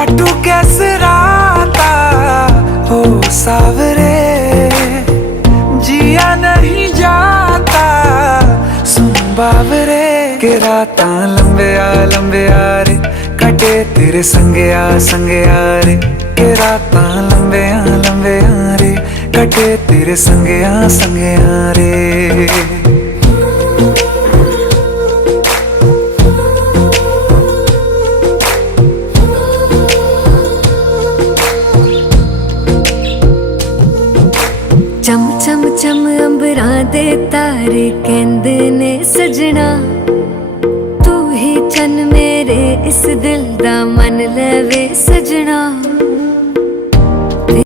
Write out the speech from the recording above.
काटू कैसे राता हो सावरे, जिया नहीं जाता सुन बावरे। के राता लंबे आ रे, कटे तेरे संगे आ रे। के राता लंबे आ रे, कटे तेरे संगे आ रे। चम चम चम अंबरां दे तारे कहंदे ने सजना, तू ही चन मेरे इस दिल दा मन लवे सजना।